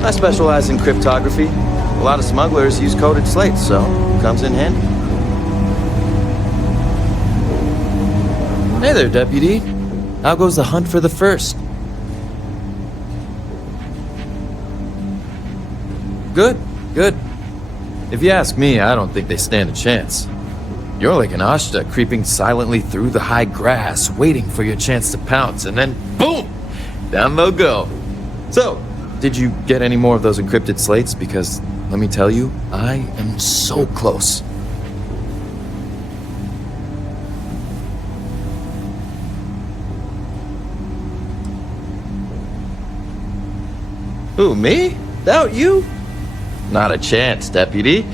I specialize in cryptography. A lot of smugglers use coded slates, so it comes in handy. Hey there, Deputy. How goes the hunt for the first? Good, good. If you ask me, I don't think they stand a chance. You're like an Ashta creeping silently through the high grass, waiting for your chance to pounce, and then boom! Down they'll go. So, did you get any more of those encrypted slates? Because, let me tell you, I am so close. Who, me? Doubt you? Not a chance, Deputy.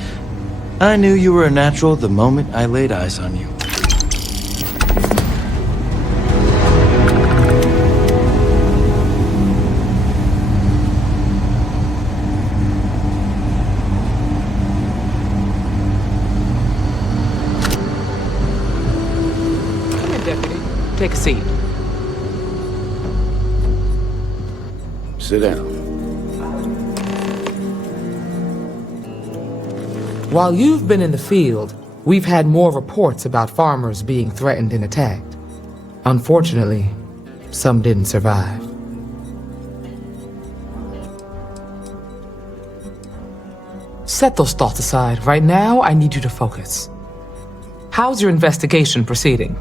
I knew you were a natural the moment I laid eyes on you. Come in, Deputy. Take a seat. Sit down. While you've been in the field, we've had more reports about farmers being threatened and attacked. Unfortunately, some didn't survive. Set those thoughts aside. Right now, I need you to focus. How's your investigation proceeding?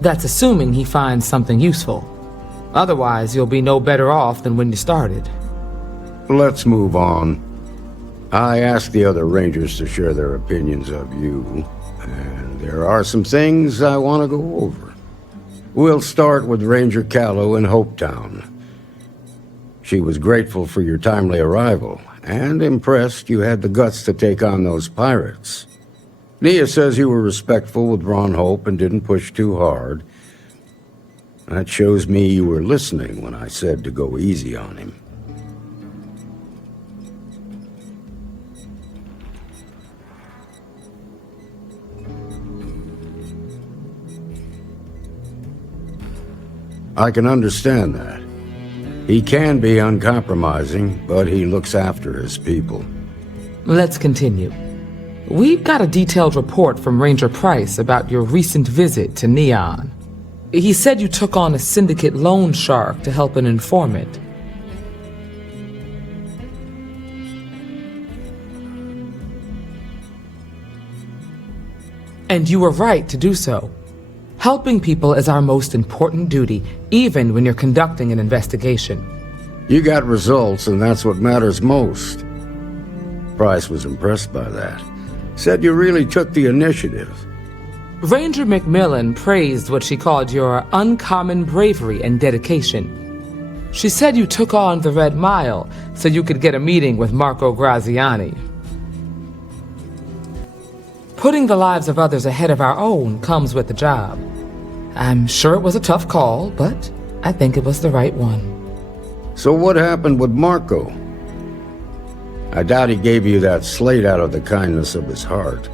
That's assuming he finds something useful. Otherwise, you'll be no better off than when you started. Let's move on. I asked the other rangers to share their opinions of you, and there are some things I want to go over. We'll start with Ranger Callow in Hopetown. She was grateful for your timely arrival, and impressed you had the guts to take on those pirates. Nia says you were respectful with Ron Hope and didn't push too hard. That shows me you were listening when I said to go easy on him. I can understand that. He can be uncompromising, but he looks after his people. Let's continue. We've got a detailed report from Ranger Price about your recent visit to Neon. He said you took on a syndicate loan shark to help an informant. And you were right to do so. Helping people is our most important duty, even when you're conducting an investigation. You got results, and that's what matters most. Price was impressed by that. Said you really took the initiative. Ranger McMillan praised what she called your uncommon bravery and dedication. She said you took on the Red Mile so you could get a meeting with Marco Graziani. Putting the lives of others ahead of our own comes with the job. I'm sure it was a tough call, but I think it was the right one. So what happened with Marco? I doubt he gave you that slate out of the kindness of his heart.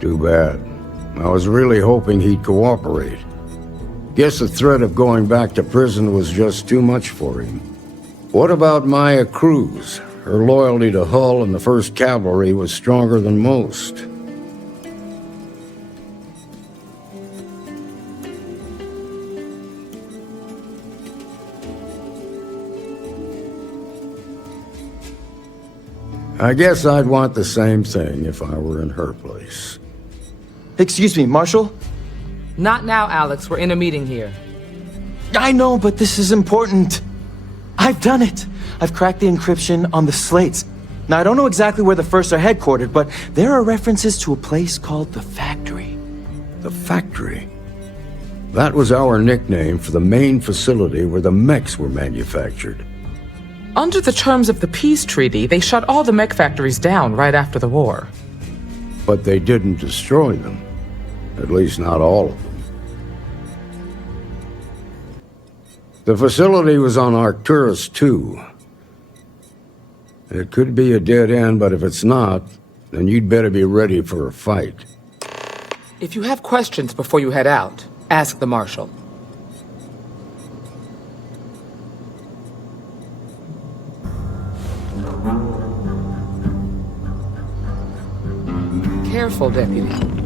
Too bad. I was really hoping he'd cooperate. Guess the threat of going back to prison was just too much for him. What about Maya Cruz? Her loyalty to Hull and the 1st Cavalry was stronger than most. I guess I'd want the same thing if I were in her place. Excuse me, Marshal? Not now, Alex. We're in a meeting here. I know, but this is important. I've done it. I've cracked the encryption on the slates. Now, I don't know exactly where the First are headquartered, but there are references to a place called the Factory. The Factory? That was our nickname for the main facility where the mechs were manufactured. Under the terms of the peace treaty, they shut all the mech factories down right after the war. But they didn't destroy them. At least not all of them. The facility was on Arcturus 2. It could be a dead end, but if it's not, then you'd better be ready for a fight. If you have questions before you head out, ask the Marshal. Careful, Deputy.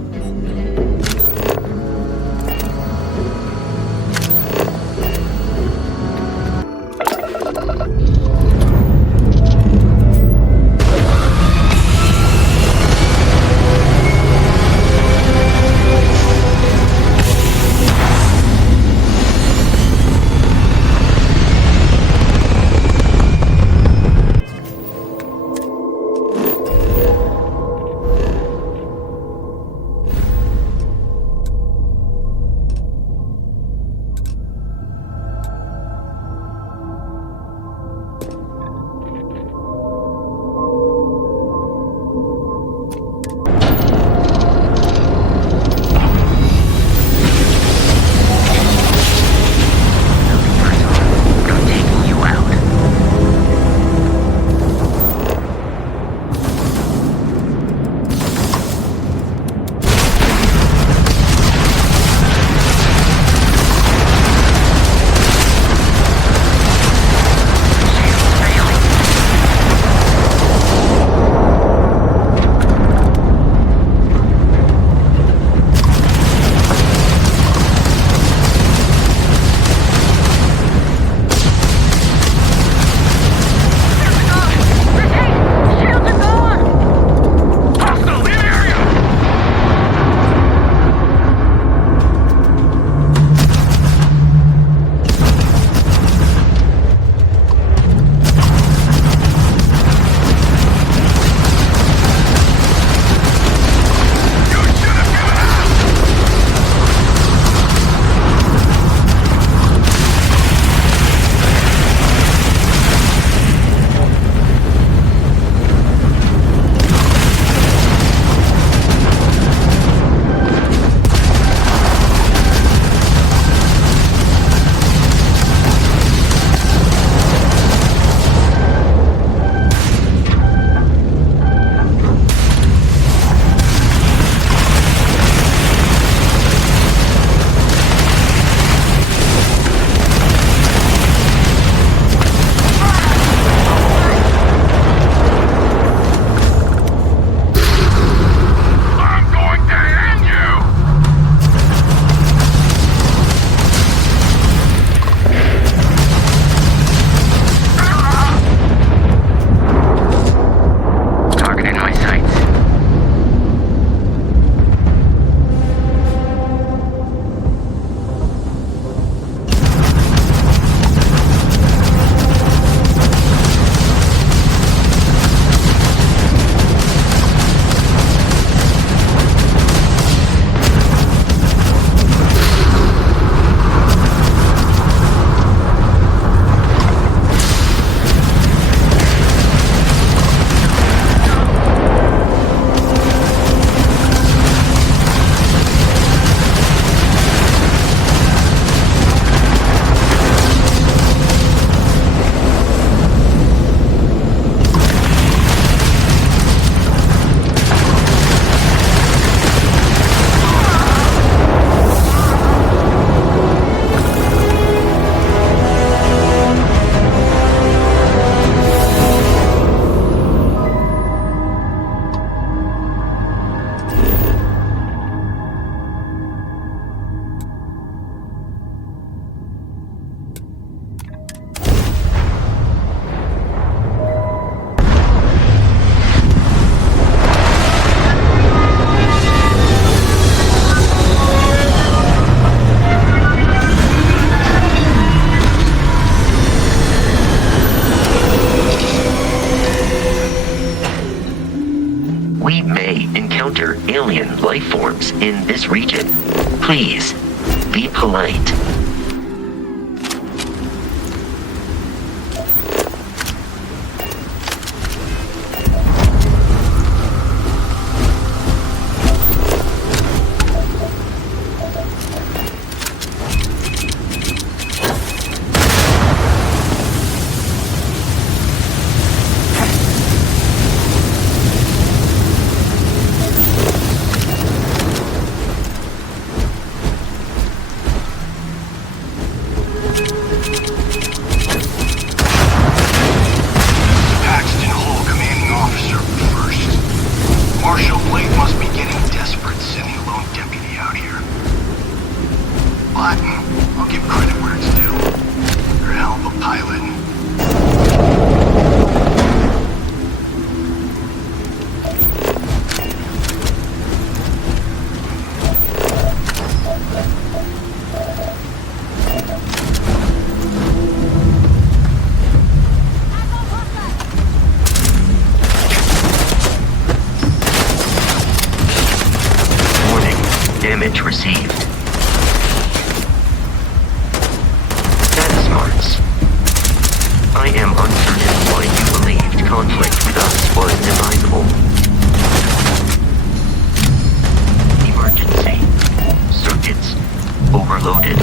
encounter alien life forms in this region. Please, be polite. but I'll give credit where it's due. You're a hell of a pilot. Damage received. Status marks. I am uncertain why you believed conflict with us was advisable. Emergency. Circuits overloaded.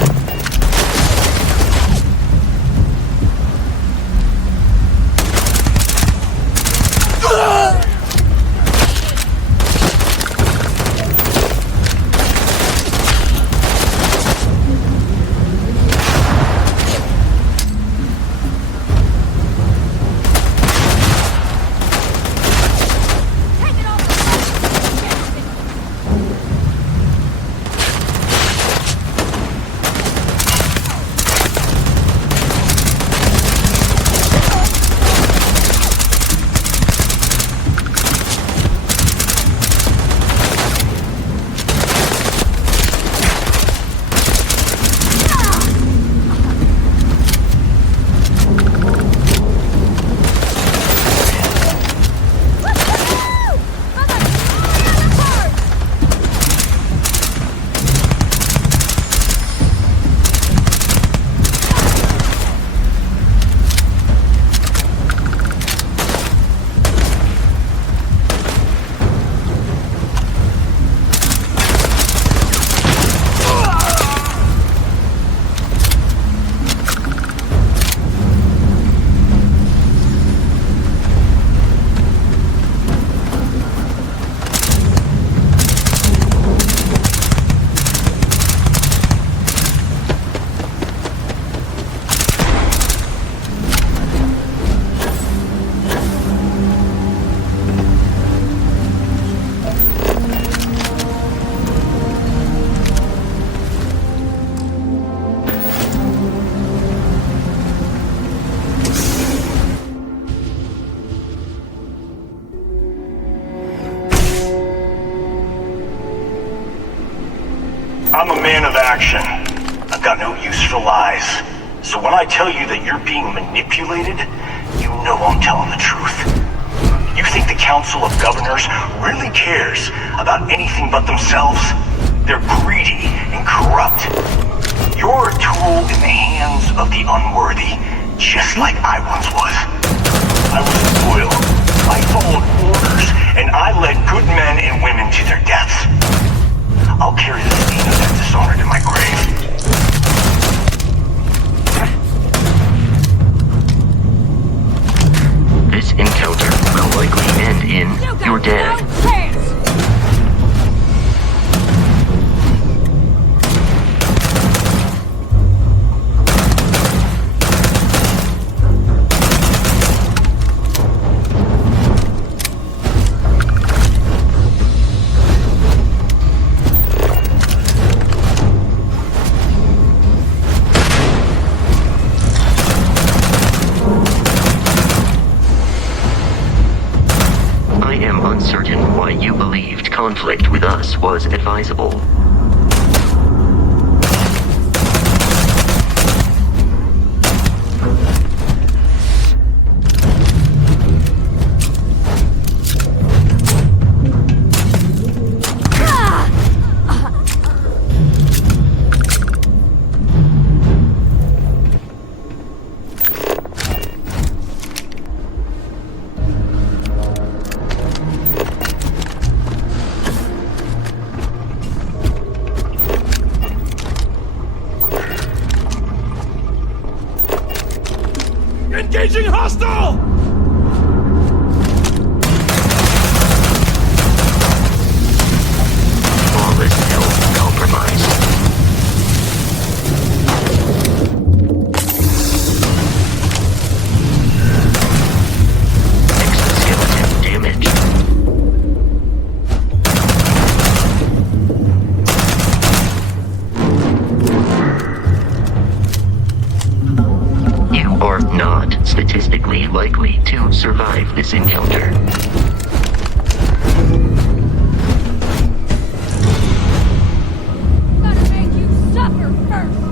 I'm a man of action. I've got no use for lies. So when I tell you that you're being manipulated, you know I'm telling the truth. You think the Council of Governors really cares about anything but themselves? They're greedy and corrupt. You're a tool in the hands of the unworthy, just like I once was. I was loyal. I followed orders, and I led good men and women to their deaths. I'll carry the stain of that dishonor to my grave. This encounter will likely end in you're dead. Uncertain why you believed conflict with us was advisable. Engaging hostile! Flawless health compromised. Exoskeleton damage. not statistically likely to survive this encounter. Gotta make you suffer first!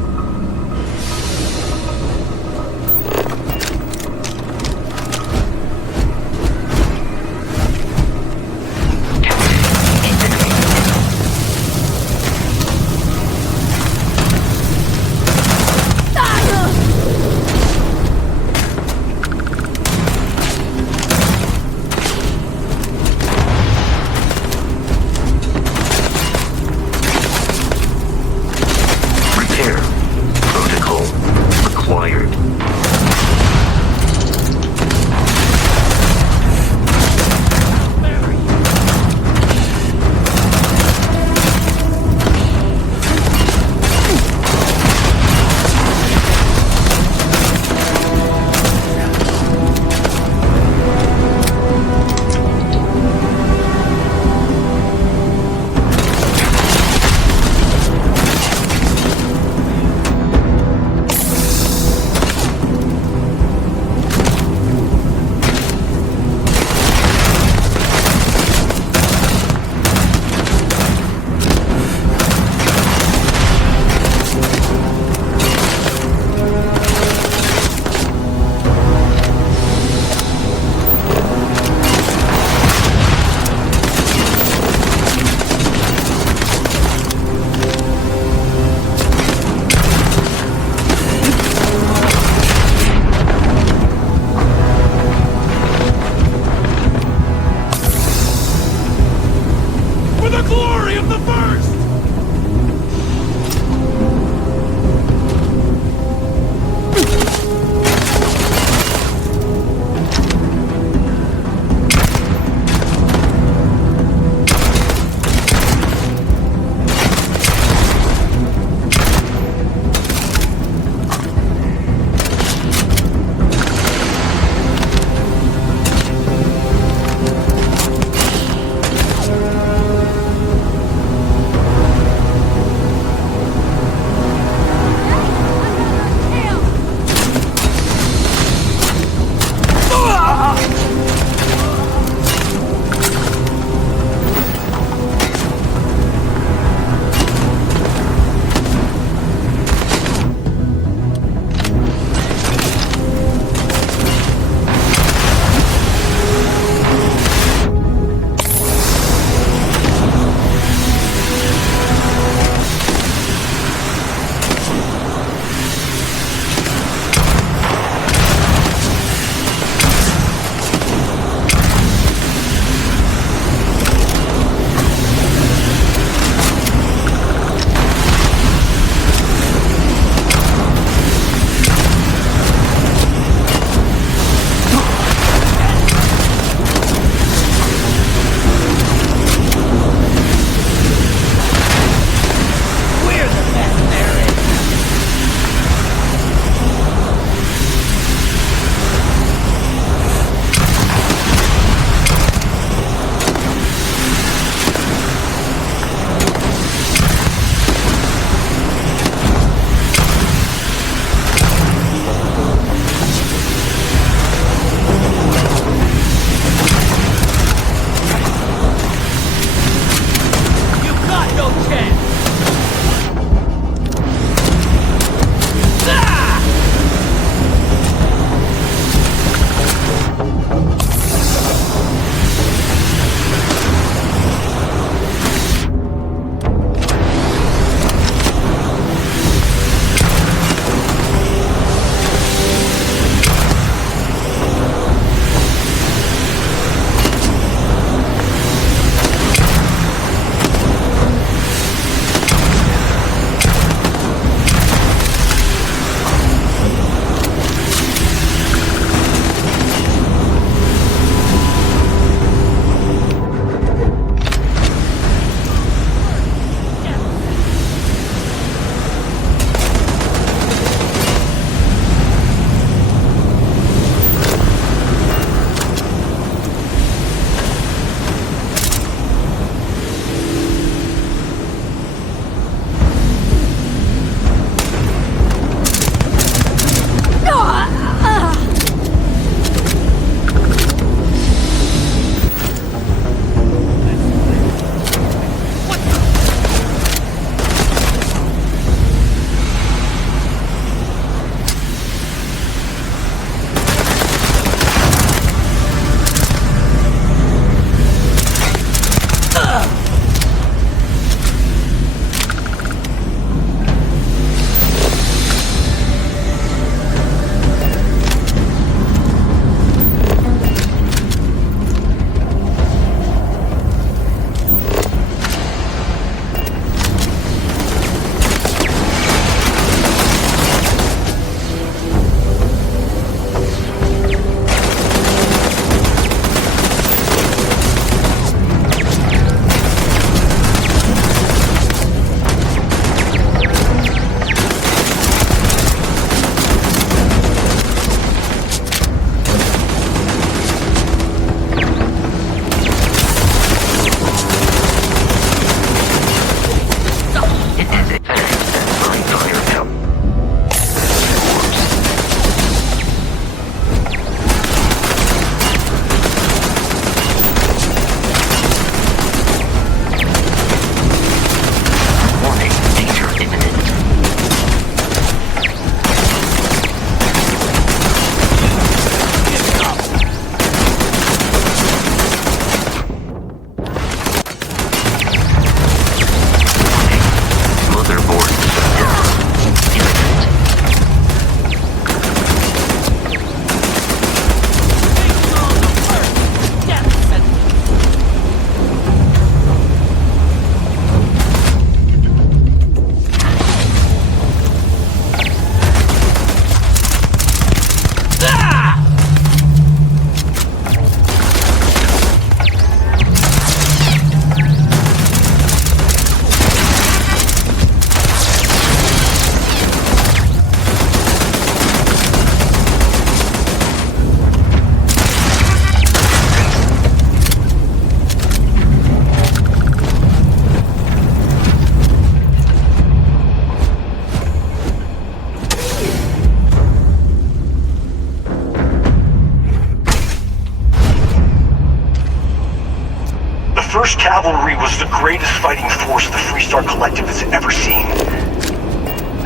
1st Cavalry was the greatest fighting force the Freestar Collective has ever seen.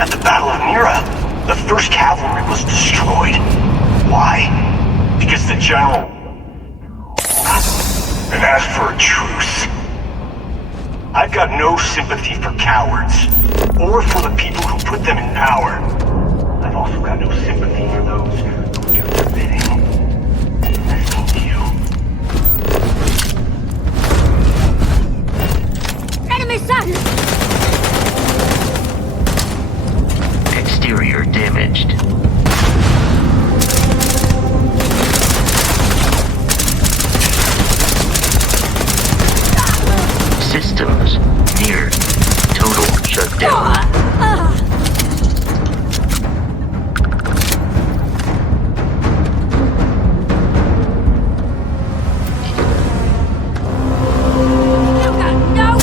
At the Battle of Mira, the 1st Cavalry was destroyed. Why? Because the General... And as for a truce, I've got no sympathy for cowards, or for the people who put them in power. I've also got no sympathy for those who do their bidding. As do you. Enemy sighted! Exterior damaged. Systems near total shutdown. You got no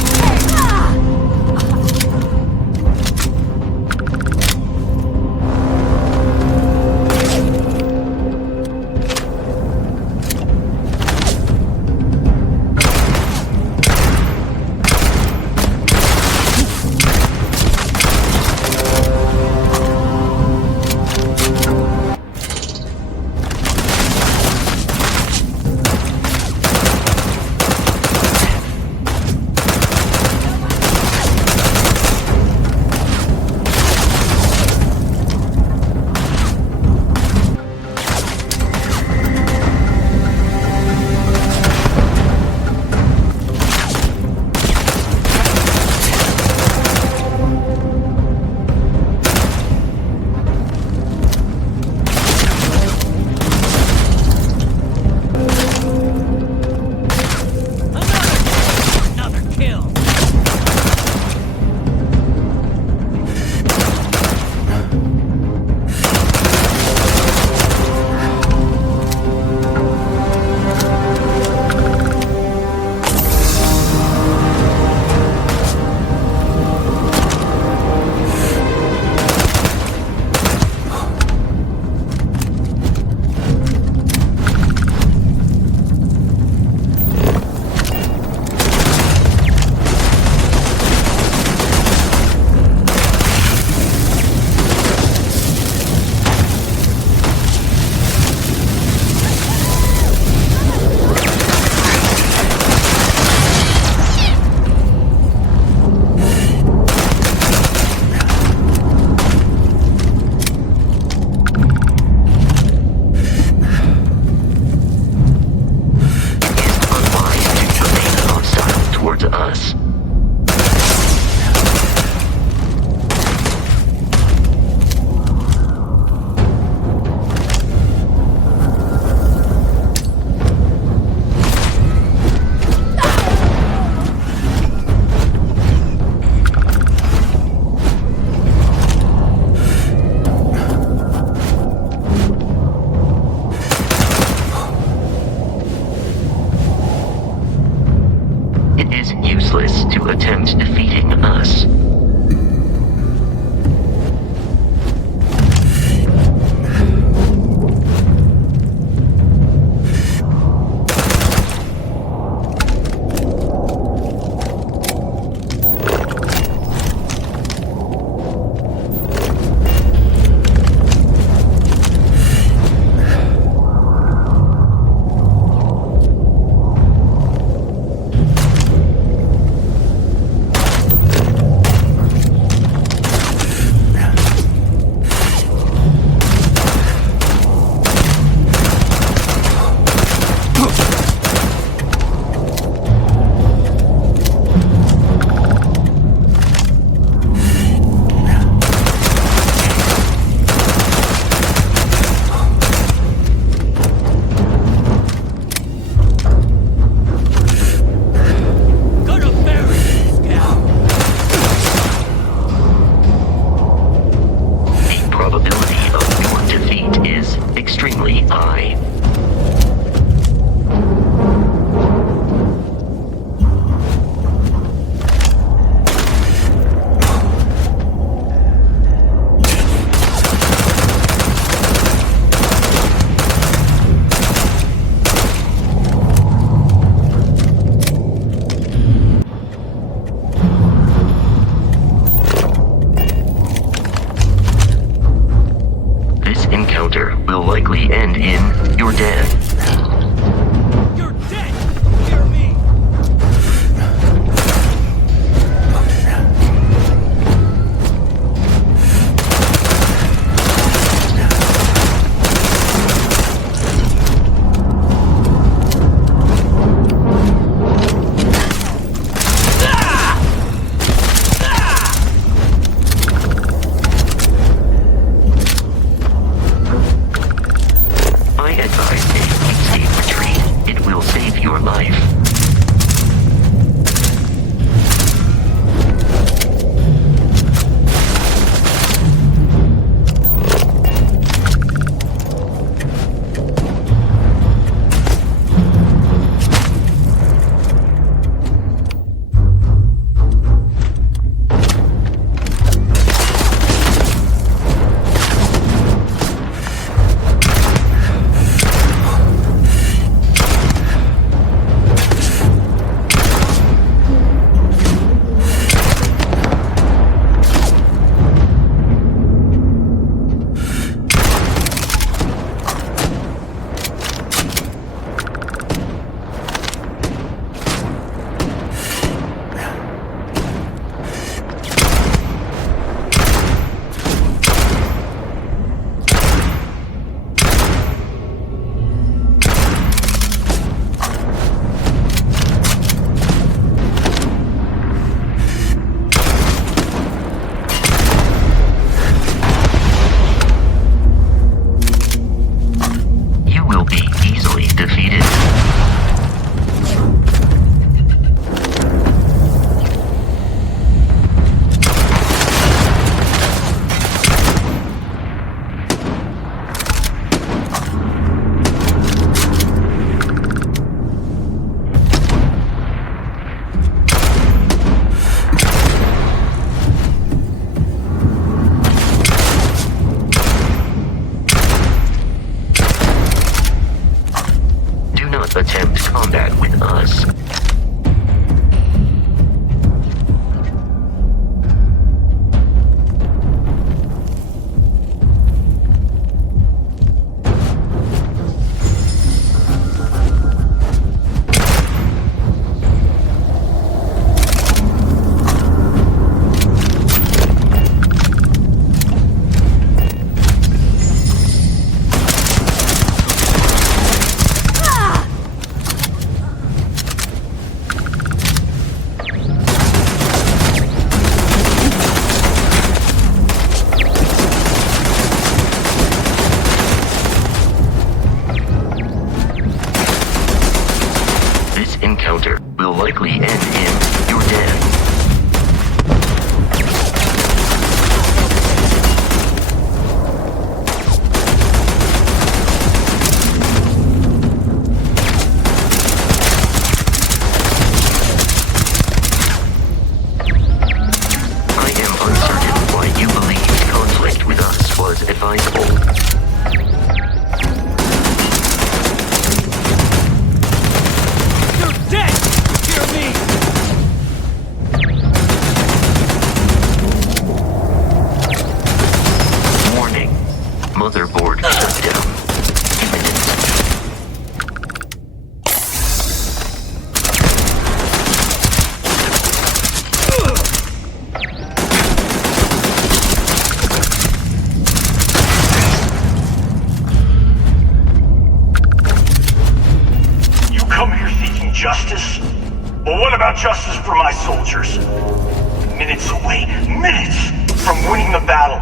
attempt defeating us. encounter will likely end in your death. You're dead! Hear me! I advise a safe retreat. It will save your life. You will be easily defeated. Do not attempt combat with us. This encounter will likely end in your death. I am uncertain why you believed conflict with us was advisable. You're dead! Hear me! Warning. Motherboard shutdown. Imminent. You come here seeking justice? Well, what about justice for my soldiers? Minutes away, minutes from winning the battle.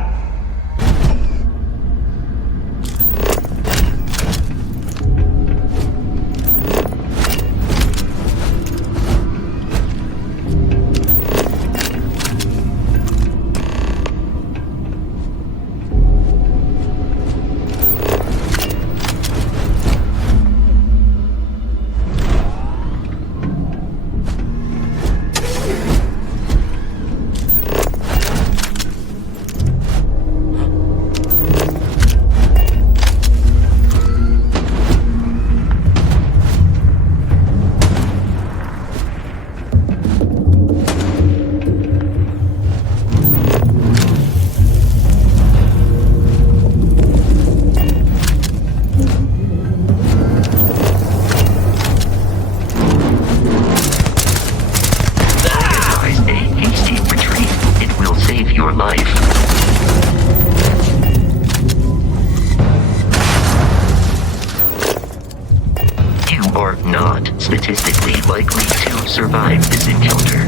statistically likely to survive this encounter.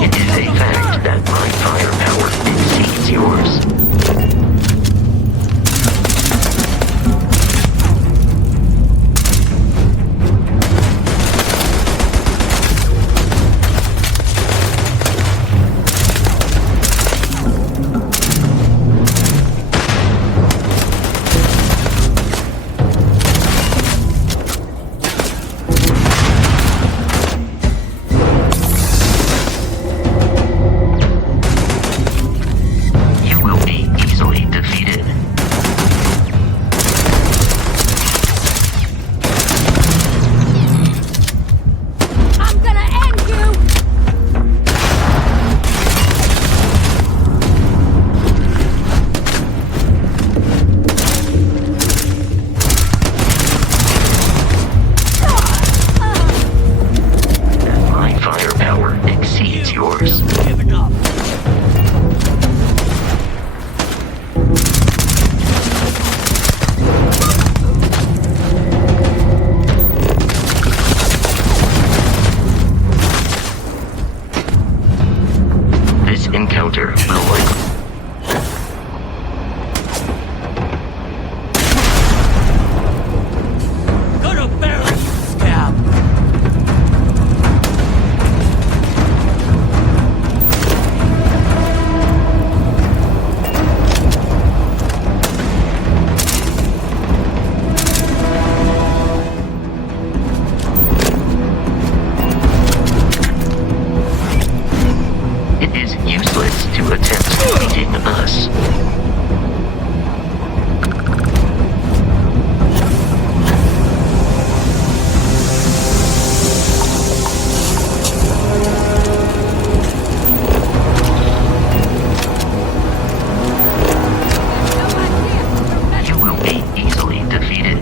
It is a fact that my firepower exceeds yours. You will be easily defeated. I'm gonna end you! My firepower exceeds yours. Giving up. This encounter will likely Gonna bury you, scab. it is useless to attempt defeating us. You will be easily defeated.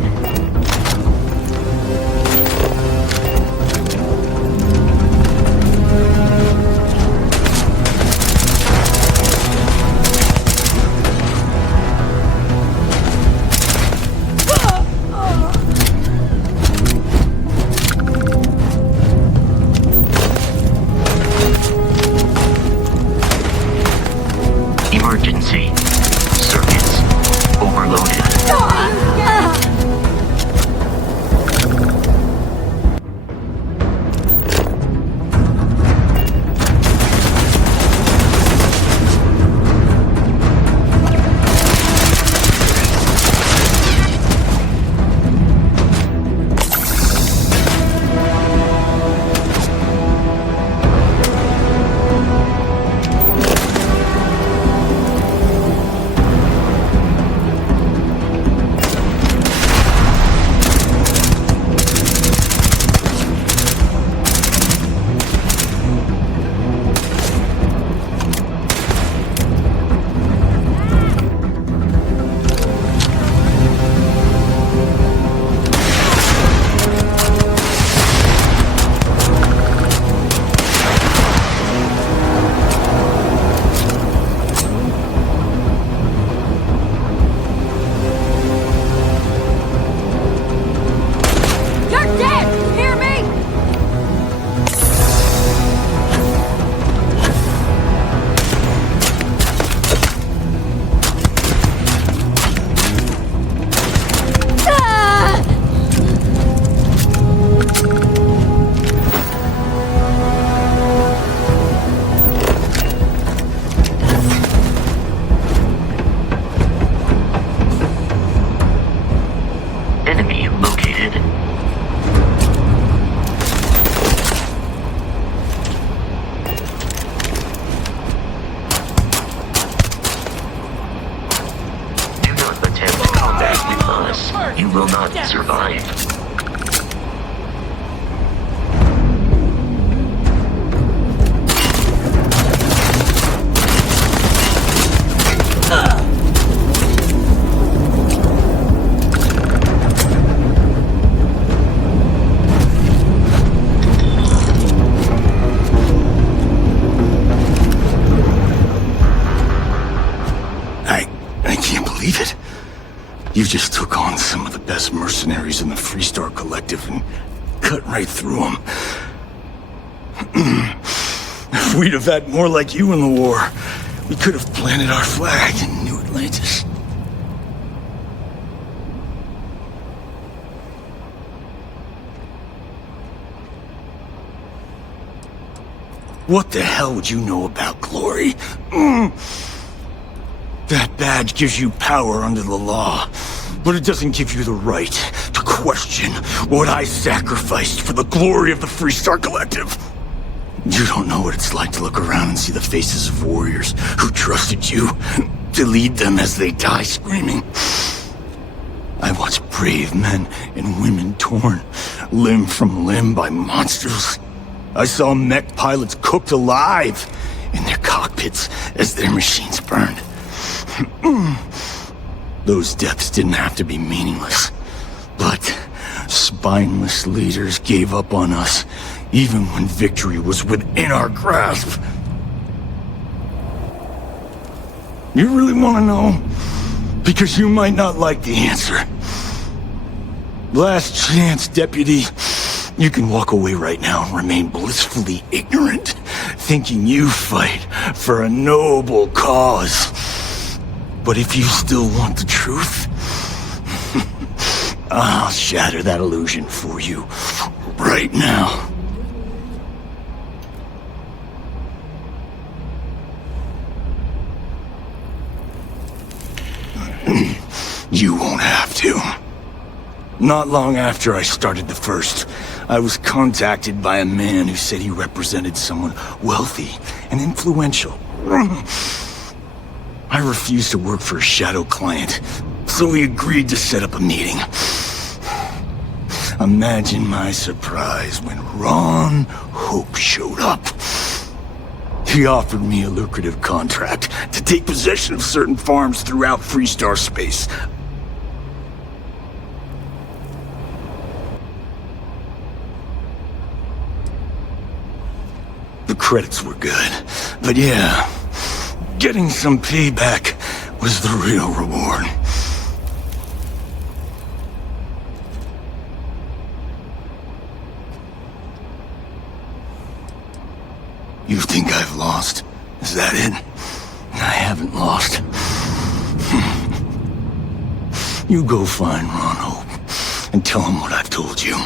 Emergency. Circuits overloaded. You're dead! Hear me? Enemy located. Do not attempt combat with us. You will not survive. You just took on some of the best mercenaries in the Freestar Collective and cut right through them. If we'd have had more like you in the war, we could have planted our flag in New Atlantis. What the hell would you know about glory? That badge gives you power under the law, but it doesn't give you the right to question what I sacrificed for the glory of the Freestar Collective. You don't know what it's like to look around and see the faces of warriors who trusted you to lead them as they die screaming. I watched brave men and women torn limb from limb by monsters. I saw mech pilots cooked alive in their cockpits as their machines burned. Those deaths didn't have to be meaningless, but spineless leaders gave up on us even when victory was within our grasp. You really want to know? Because you might not like the answer. Last chance, Deputy. You can walk away right now and remain blissfully ignorant, thinking you fight for a noble cause. But if you still want the truth, I'll shatter that illusion for you right now. You won't have to. Not long after I started the First, I was contacted by a man who said he represented someone wealthy and influential. I refused to work for a shadow client, so he agreed to set up a meeting. Imagine my surprise when Ron Hope showed up. He offered me a lucrative contract to take possession of certain farms throughout Freestar space. The credits were good, but yeah, getting some payback was the real reward. You think I've lost? Is that it? I haven't lost. You go find Ron Hope and tell him what I've told you.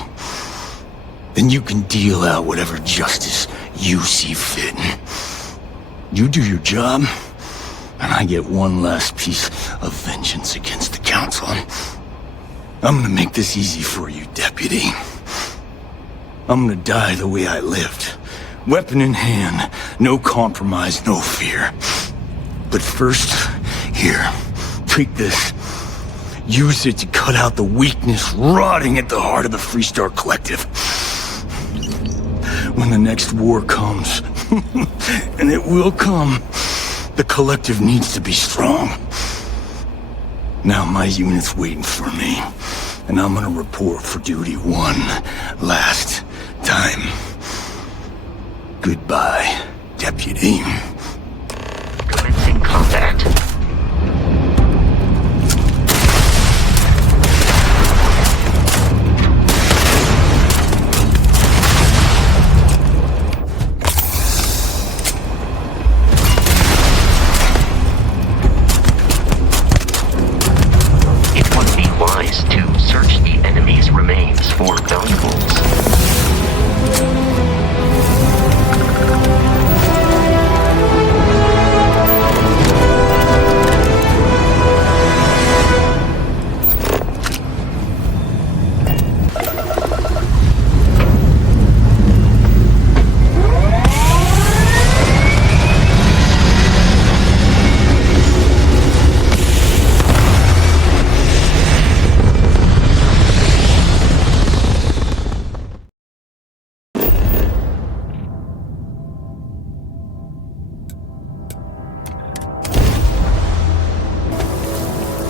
Then you can deal out whatever justice you see fit. You do your job, and I get one last piece of vengeance against the Council. I'm gonna make this easy for you, Deputy. I'm gonna die the way I lived. Weapon in hand, no compromise, no fear. But first, here, take this. Use it to cut out the weakness rotting at the heart of the Freestar Collective. When the next war comes, and it will come, the Collective needs to be strong. Now my unit's waiting for me, and I'm gonna report for duty one last time. Goodbye, Deputy. Commencing combat. It would be wise to search the enemy's remains for valuables.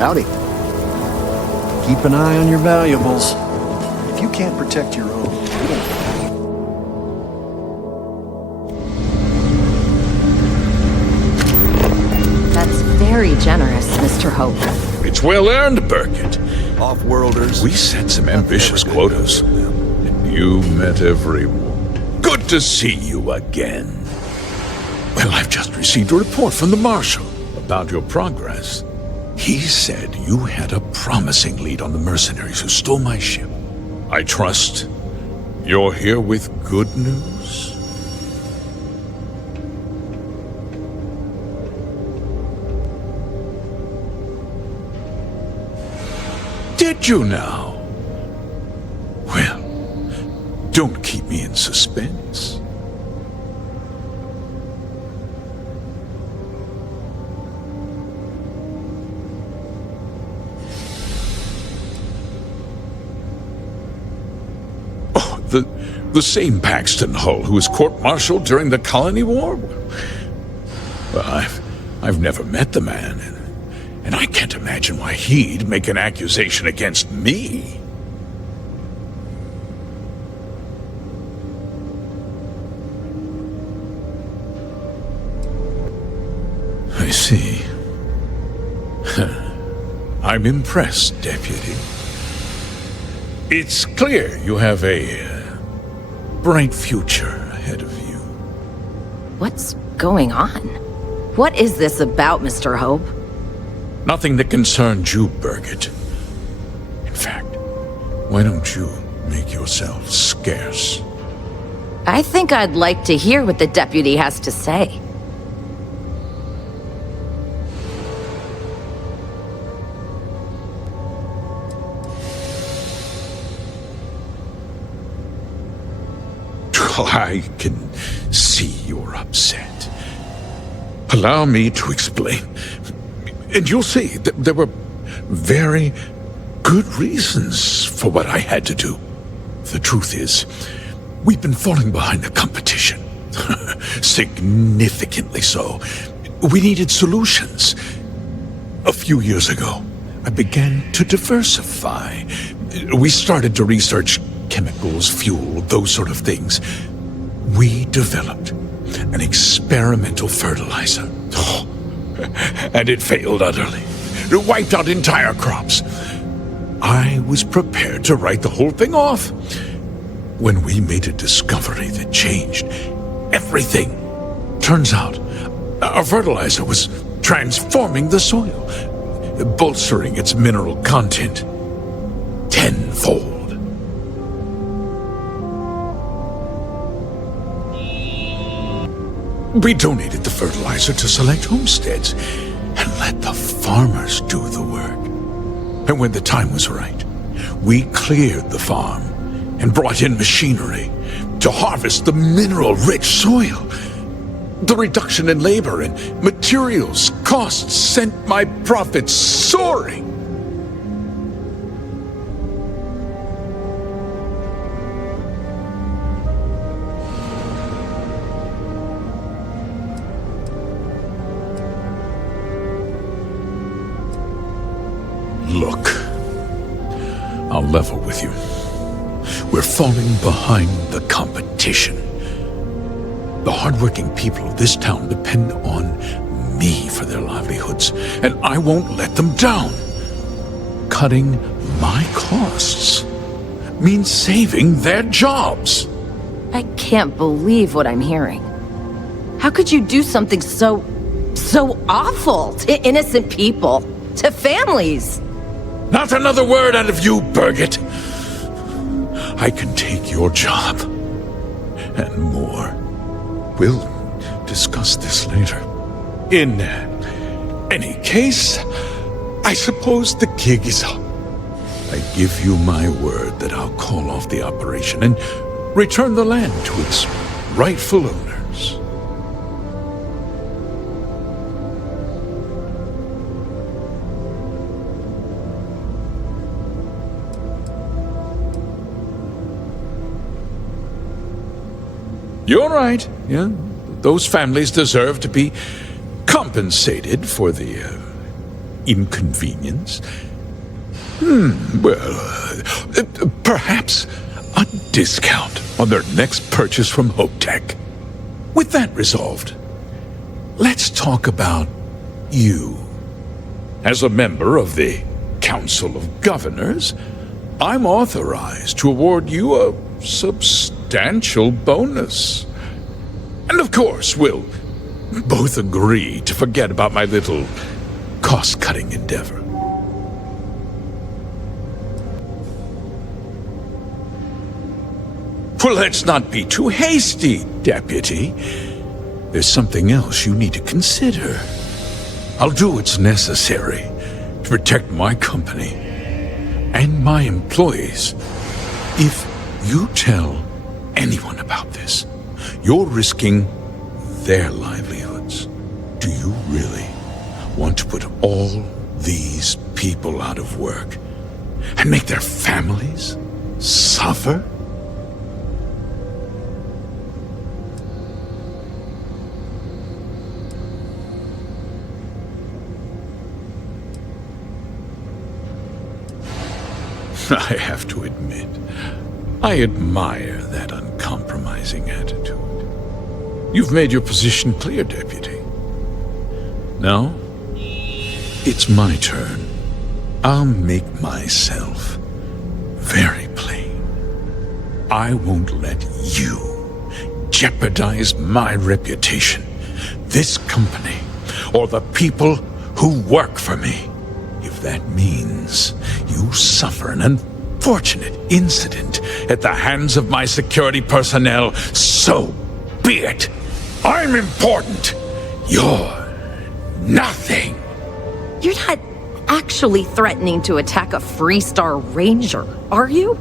Howdy. Keep an eye on your valuables. If you can't protect your own, you don't have. That's very generous, Mr. Hope. It's well earned, Burkett. Off-worlders. We set some ambitious quotas, and you met every one. Good to see you again. Well, I've just received a report from the Marshal about your progress. He said you had a promising lead on the mercenaries who stole my ship. I trust you're here with good news? Did you now? Well, don't keep me in suspense. Oh, the same Paxton Hull who was court-martialed during the Colony War? Well, I've never met the man, and I can't imagine why he'd make an accusation against me. I see. I'm impressed, Deputy. It's clear you have a bright future ahead of you. What's going on? What is this about, Mr. Hope? Nothing that concerns you, Burkett. In fact, why don't you make yourself scarce? I think I'd like to hear what the deputy has to say. I can see you're upset. Allow me to explain. And you'll see that there were very good reasons for what I had to do. The truth is, we've been falling behind the competition. Significantly so. We needed solutions. A few years ago, I began to diversify. We started to research chemicals, fuel, those sort of things. We developed an experimental fertilizer. Oh, and it failed utterly. It wiped out entire crops. I was prepared to write the whole thing off when we made a discovery that changed everything. Turns out, our fertilizer was transforming the soil, bolstering its mineral content tenfold. We donated the fertilizer to select homesteads and let the farmers do the work. And when the time was right, we cleared the farm and brought in machinery to harvest the mineral-rich soil. The reduction in labor and materials costs sent my profits soaring. Look, I'll level with you. We're falling behind the competition. The hardworking people of this town depend on me for their livelihoods, and I won't let them down. Cutting my costs means saving their jobs. I can't believe what I'm hearing. How could you do something so awful to innocent people, to families? Not another word out of you, Burkett. I can take your job and more. We'll discuss this later. In any case, I suppose the gig is up. I give you my word that I'll call off the operation and return the land to its rightful owners. You're right. Yeah, those families deserve to be compensated for the inconvenience. Perhaps a discount on their next purchase from Hope Tech. With that resolved, let's talk about you. As a member of the Council of Governors, I'm authorized to award you a substantial bonus. And of course, we'll both agree to forget about my little cost-cutting endeavor. Well, let's not be too hasty, Deputy. There's something else you need to consider. I'll do what's necessary to protect my company and my employees. If you tell anyone about this, you're risking their livelihoods. Do you really want to put all these people out of work and make their families suffer? I have to admit, I admire that uncompromising attitude. You've made your position clear, Deputy. Now, it's my turn. I'll make myself very plain. I won't let you jeopardize my reputation, this company, or the people who work for me. If that means you suffer an unfortunate incident at the hands of my security personnel, so be it. I'm important. You're nothing. You're not actually threatening to attack a Freestar Ranger, are you?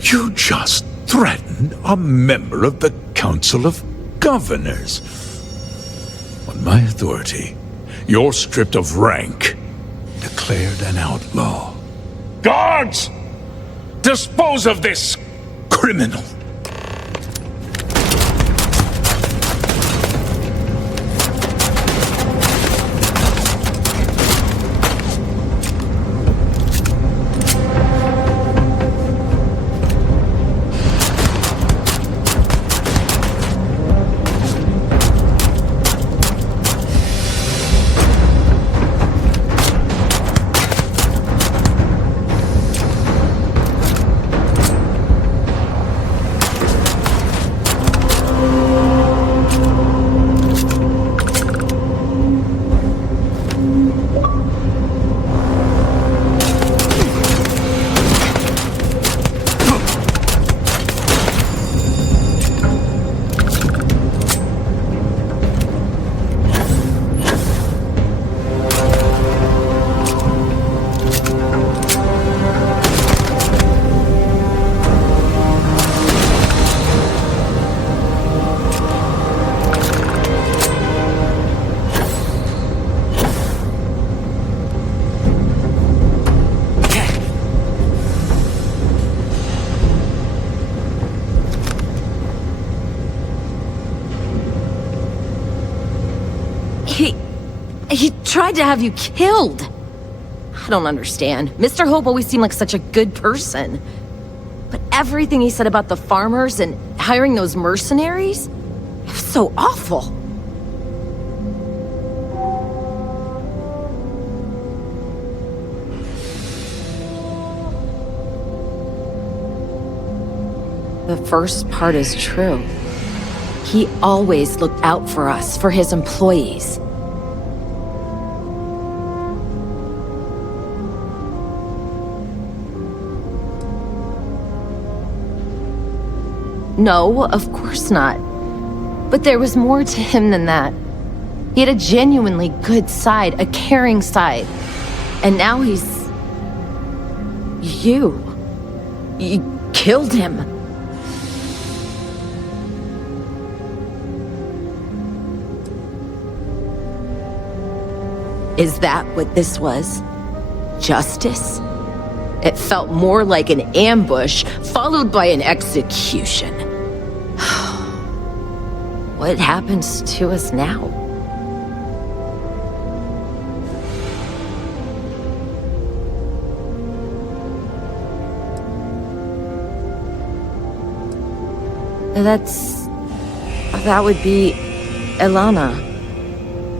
You just threatened a member of the Council of Governors. On my authority, you're stripped of rank, declared an outlaw. Guards! Dispose of this criminal! He tried to have you killed. I don't understand. Mr. Hope always seemed like such a good person. But everything he said about the farmers and hiring those mercenaries, it was so awful. The first part is true. He always looked out for us, for his employees. No, of course not. But there was more to him than that. He had a genuinely good side, a caring side. And now he's... You killed him. Is that what this was? Justice? It felt more like an ambush, followed by an execution. What happens to us now? That would be Elana.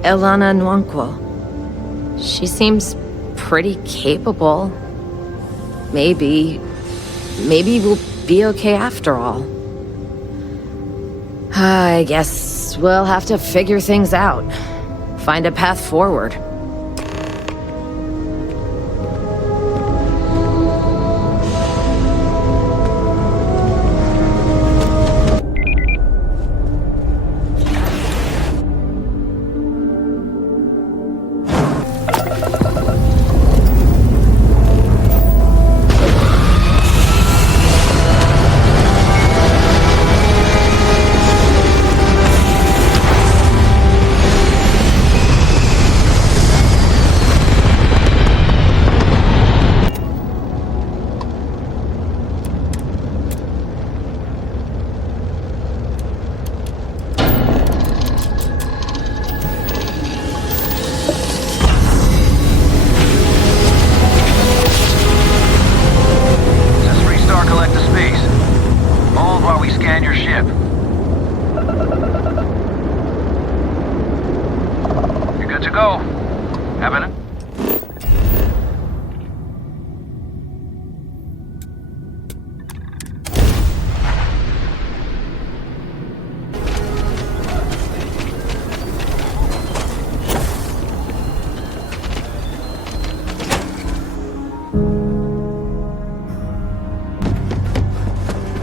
Elana Nwankwo. She seems pretty capable. Maybe we'll be okay after all. I guess we'll have to figure things out. Find a path forward.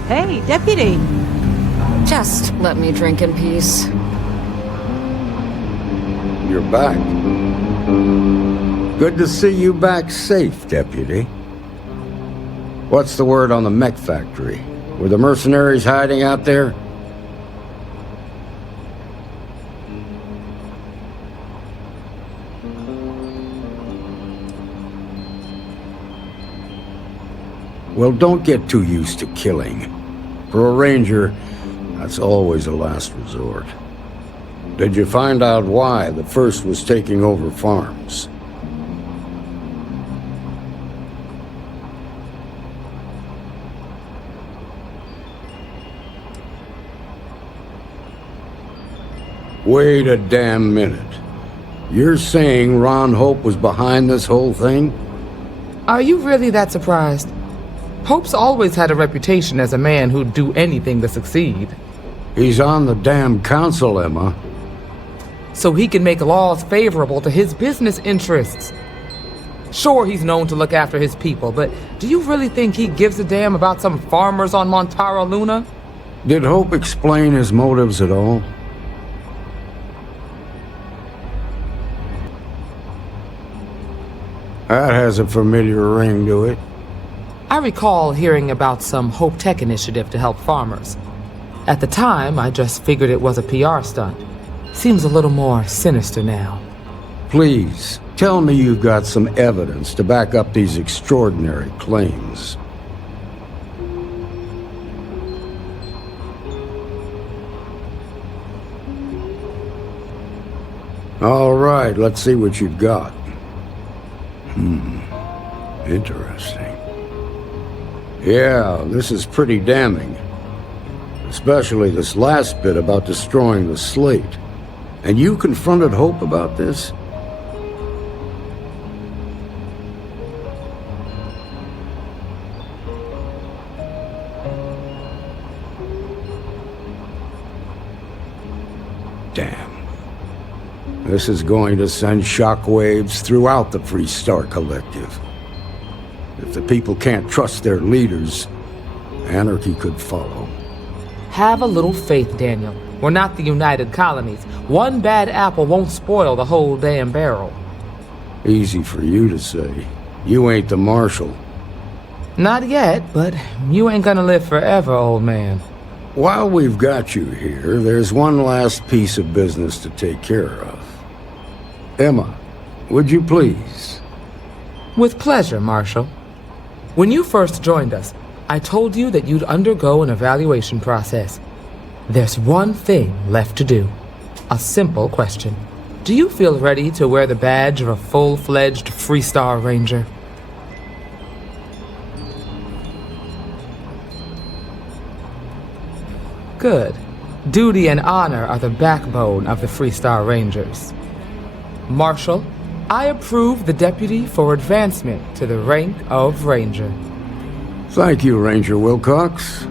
Hey, Deputy! Just let me drink in peace. You're back. Good to see you back safe, Deputy. What's the word on the mech factory? Were the mercenaries hiding out there? Well, don't get too used to killing. For a ranger, that's always a last resort. Did you find out why the first was taking over farms? Wait a damn minute. You're saying Ron Hope was behind this whole thing? Are you really that surprised? Hope's always had a reputation as a man who'd do anything to succeed. He's on the damn council, Emma. So he can make laws favorable to his business interests. Sure, he's known to look after his people, but do you really think he gives a damn about some farmers on Montara Luna? Did Hope explain his motives at all? That has a familiar ring to it. I recall hearing about some Hope Tech initiative to help farmers. At the time, I just figured it was a PR stunt. Seems a little more sinister now. Please, tell me you've got some evidence to back up these extraordinary claims. All right, let's see what you've got. Interesting. Yeah, this is pretty damning. Especially this last bit about destroying the slate. And you confronted Hope about this? Damn. This is going to send shockwaves throughout the Freestar Collective. If the people can't trust their leaders, anarchy could follow. Have a little faith, Daniel. We're not the United Colonies. One bad apple won't spoil the whole damn barrel. Easy for you to say. You ain't the marshal. Not yet, but you ain't gonna live forever, old man. While we've got you here, there's one last piece of business to take care of. Emma, would you please? With pleasure, Marshal. When you first joined us, I told you that you'd undergo an evaluation process. There's one thing left to do. A simple question. Do you feel ready to wear the badge of a full-fledged Freestar Ranger? Good. Duty and honor are the backbone of the Freestar Rangers. Marshal, I approve the deputy for advancement to the rank of Ranger. Thank you, Ranger Wilcox.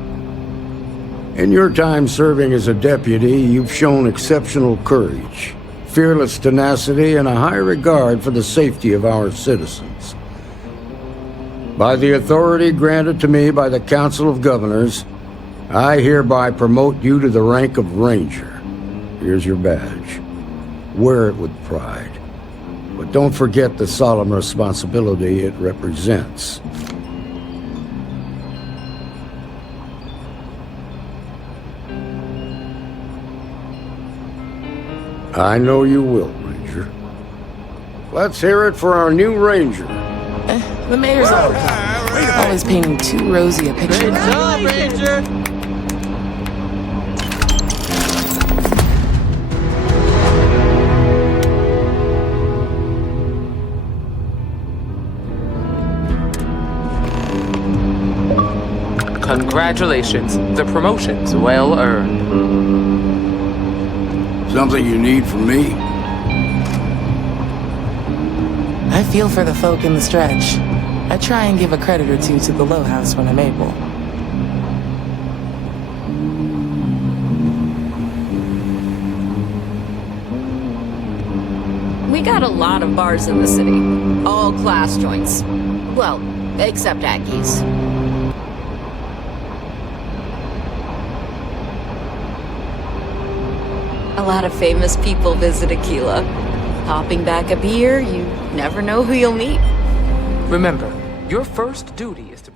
In your time serving as a deputy, you've shown exceptional courage, fearless tenacity, and a high regard for the safety of our citizens. By the authority granted to me by the Council of Governors, I hereby promote you to the rank of Ranger. Here's your badge. Wear it with pride. But don't forget the solemn responsibility it represents. I know you will, Ranger. Let's hear it for our new Ranger. The mayor's always painting too rosy a picture. Great job, Ranger! Congratulations. The promotion's well earned. Something you need from me? I feel for the folk in the stretch. I try and give a credit or two to the Low House when I'm able. We got a lot of bars in the city. All class joints. Well, except Aki's. A lot of famous people visit Aquila. Popping back a beer, you never know who you'll meet. Remember, your first duty is to